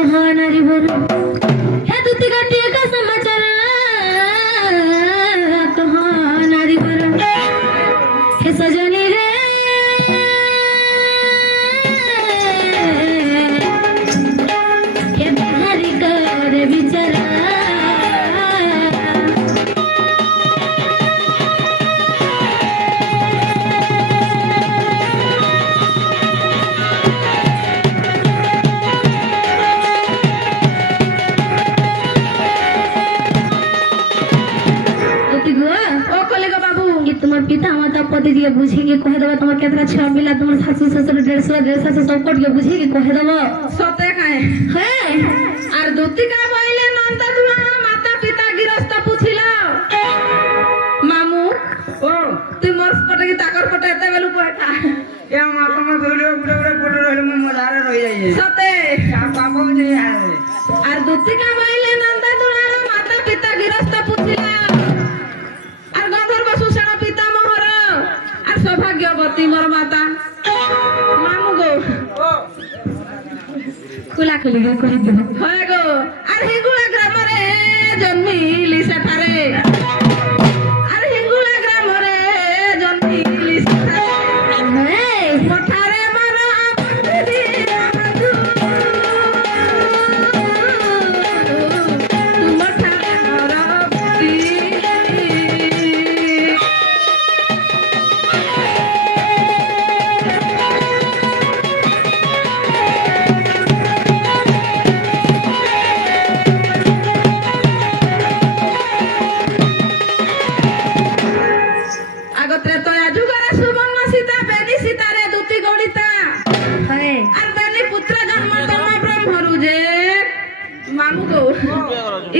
कहा नारी बोलो हे दुती गटिया का समाचार कहा नारी बोलो हे सजनी रे हे बिहारी कर बिचारा तुम्हारे पिता माता पति जी बुझेंगे कह देबा तुम्हार केतना छह मिला तुम्हार सासू ससुर 150 सब कोट के बुझेंगे कह देबा सते काहे है आर दुती का बोले नंदा दुला माता पिता गिरस्ता पुछिला मामू ओ तू मोर पटे की ताकर पटे एते बेलु पटा या माता में बोलियो बुढ़ा बुढ़ा पटे रहले मु मदारे रह जाइए सते का पापो जे आर दुती का बोले नंदा दुला माता पिता गिरस्ता पुछिला सौभाग्यवती मोर माता मामू गो खुला खुली गो कहि दो होय गो आर हिंगुला ग्राम रे जन्मिली सेठारे आर हिंगुला ग्राम रे जन्मिली सेठारे मठारे मरा बंदी मधु तू मठारे मरा बंदी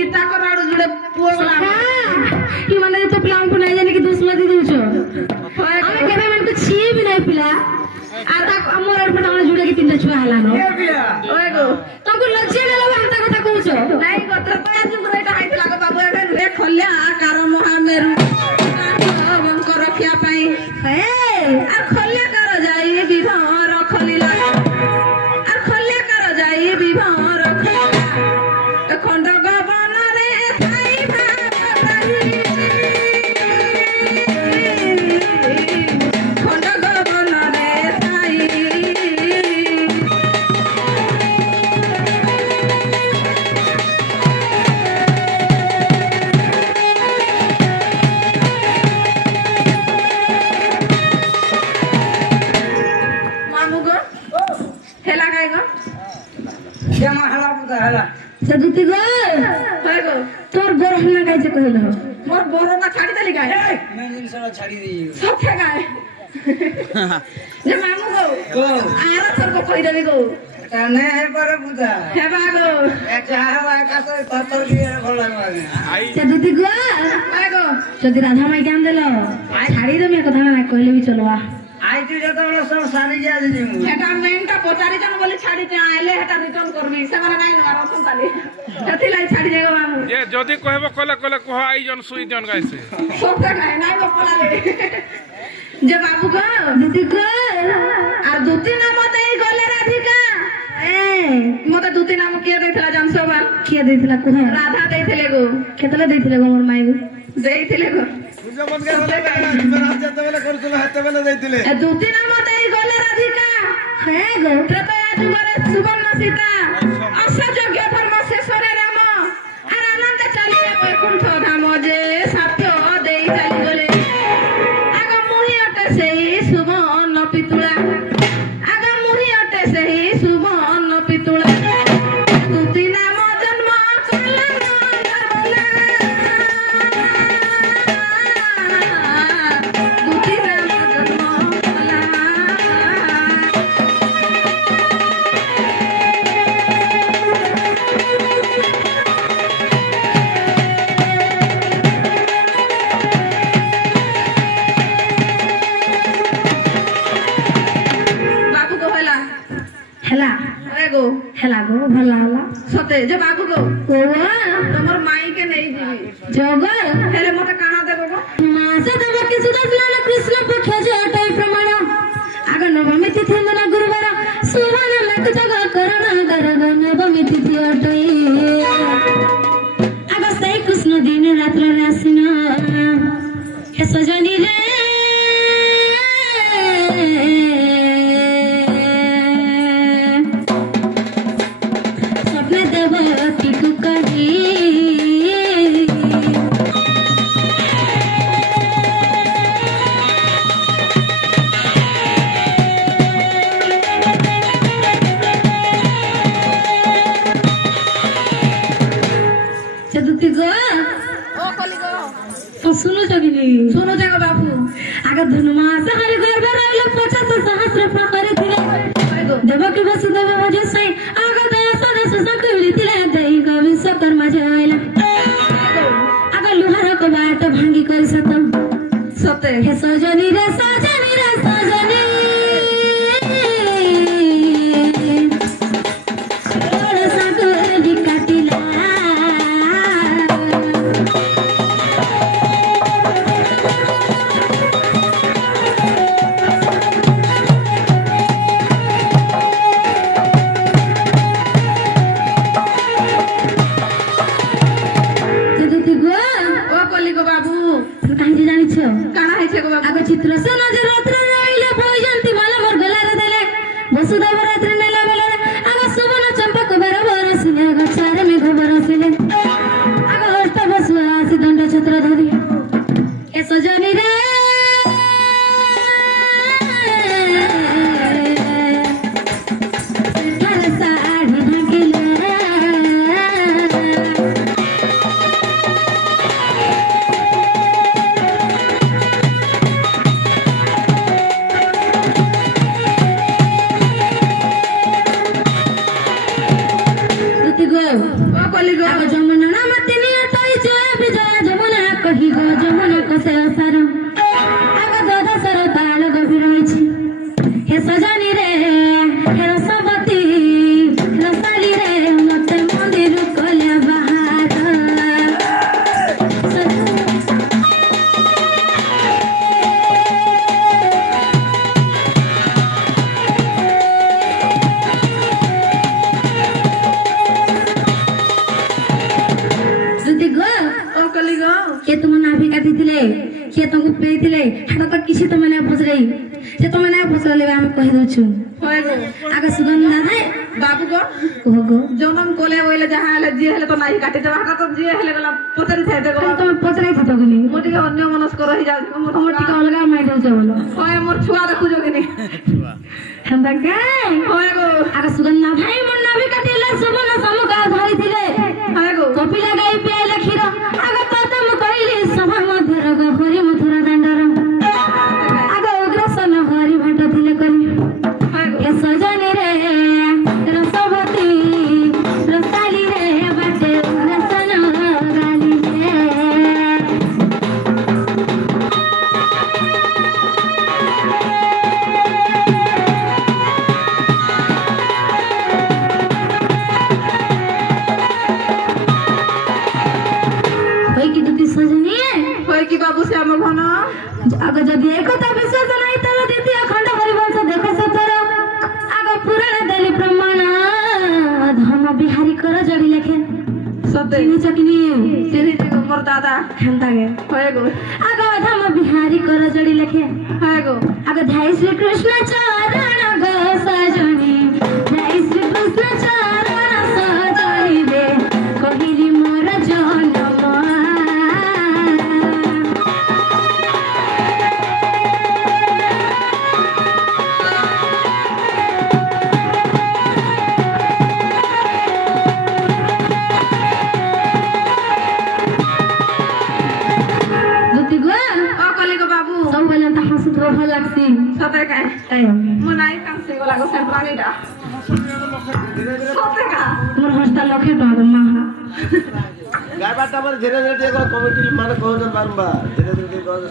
इता को राडू जुड़े पुओला ई माने तो पिलाम को नहीं जाने कि दूसरा दी दूचो हमें केबे मन को छी भी नहीं पिला आर ता हमर और पटा जुड़े की तीनटा छुआ हला नो ओए गो तुमको लज्जा न लगा हम ता কথা कहूचो नहीं गोत्र पया जुम रेटा हाइतला गो बाबू एबे रे खल्या कार महामेरु बंक रखिया पई हे आर खल्या कर जाई विवाह रखलीला आर खल्या कर जाई विवाह रखलीला खंड गवन रे साई बाबरी खंड गवन रे साई मामू गो हेला गाय गो या मा हला पुता हला सदुती गो होय गो तोर गोर हल्ला काई जे कहलो मोर बोरो ना छाड़ी देली गाय मैं दिन सारा छाड़ी दी सखे गाय जे मामू गो आरा तोर को कहि देबी गो तने है पर पुता हे बागो ए चाहे वा का तो ततो लिए भला लागे सदुती गो होय गो যদি রাধা মাই কেন দিল ছাড়ি দেবে কথা না কইলে বি চলবা आई तू जतो सब सारी जा दे मु এটা মেনটা 45 জন বলি ছাড়ি তে আইলে এটা রিটার্ন করবি সেমানে নাই নবার অপশন তালি এতি লাই ছাড়ি দেগো মামু যে যদি কইব কলে কলে কহ আই জন সুই জন গাইছে সবটা গায় নাই বপলা রে যে বাবু গো দিদি গো আর দুতি নাম দেই গলে রাধিকা মতে দুতি নাম কে দেইতলা জানসবা কিয়া দেইতলা কোহ রাধা দেইতলে গো কেতলা দেইতলে গো মোর মাই গো দেইতলে গো पूजा बंद कर बोले बरात जाते बेले करतले हाते बेले देइतले এ দুতি নাম দেই গলে রাধিকা হ্যাঁ গো ত্রেতয়া যুগরে সুবর্ণ সীতা অসযোগ্য ধর্ম শেষরে রাম আর আনন্দ চালিয়ে বৈকুণ্ঠ ধাম যে সাথ্য দেই চালি গলে আগ মুহি অটে সেই সুবর্ণ পিতুলা আগ মুহি অটে সেই সুবর্ণ পিতুলা দুতি নাম জন্ম কলা দুতি নাম জন্ম কলা गो हेला गो भला हला सते जे बाबू गो कोवा तमर माई के नहीं जीवी जोगो हेले मोटे काना देबो गो मासे तब के सुदर्शन कृष्ण पक्ष जटय प्रमाण आग नवमी तिथि मन गुरुवार सुवन लक जग करण गरग नवमी तिथि ଶୁଣୁଛ ଗୋ ବାବୁ ଆଗ ଧନୁମାସ ହରି ଗର୍ଭ ରହିଲେ 50 ସହସ୍ର ପ୍ରହରୀ ଥିଲେ ଦେବକୀ ବସୁଦେବ ଭୋଜ ସାଇ ଆଗ ଦଶ ଦଶ ଶଙ୍ଖ ମିଳିଥିଲା ଦେଇ ବିଶ୍ୱକର୍ମା ଜୟଲା ଆଗ ଲୁହାର କବାଟ ଭାଙ୍ଗି କରି ସତ ସତେ ହେ ସଜନୀ ରେ ସଜନୀ ରେ ସଜନୀ चित्र से नजर रात्र रहिले भोजंती माला मोर गलारे देले वसुदेव रात्र नेला बेले आगा सुबन चंपक बराबर सिने गछारे में गोबर सिले आगा हस्त बसुआ आसी दंड छत्र धरी ए सजनी रे लाल साड़ी ढाकिले जमुना मत विजय जमुना कही गो जमुना कसे असार आग दादा सर ताल गभीर हे सजनी रे हे रसवती रसाली रे मत मंदिर कल्या बहार के तुम नाभि काटी थिले के तुमको पे थिले हटा तो किसी तो मैंने फसरई जे तो मैंने फसरले हम कहि दउ छु आगे सुगंधा है बाबू को कोगो जनम कोले बोले जहां हले जी हले तो नाही काटी देबा हटा तो जी हले गला पचरी थाय देखो तुम पचराई थतो गनी मोटी के अन्य मनस्क रहि जाउ मोटी के अलगा माइ दउ छ बोलो ओए मोर छुआ देखु जो गनी हंदा के ओए गो आगे सुगंधा भाई मन नाभि काटीले सुबन समुका धरि थिले ओए गो कपिला गाई पियाले खीर आगे ततम कइले सभा मध्य रग हरि मथुरा दांडर आगे उग्रसन हरि भट थिले करी हे सजनी रे रसवती रसाली रे बाटे रसन गाली रे की दुती सजनी होय की बाबू से हम भन आगे जदि एकता विश्वास नहीं तब द्वितीय खंड हरिवंश देखो सतर आगे पुराण देली प्रमाण धर्म बिहारी कर जड़ी लेखे सते चकनी तेरी देखो मोर दादा हंता गे होय गो आगे धर्म बिहारी कर जड़ी लेखे होय गो आगे ध्याय श्री कृष्ण चरण गो सजनी ध्याय श्री कृष्ण चरण सजनी रे कहिली मोर जनम भल लागसी सते का आय मनाई काम से वाला को सेंट्रानी डा सते का मोर हस्ता लखे तो माहा गाय बाटा पर धीरे धीरे देखो कमिटी माने कहन बारंबार धीरे धीरे कहन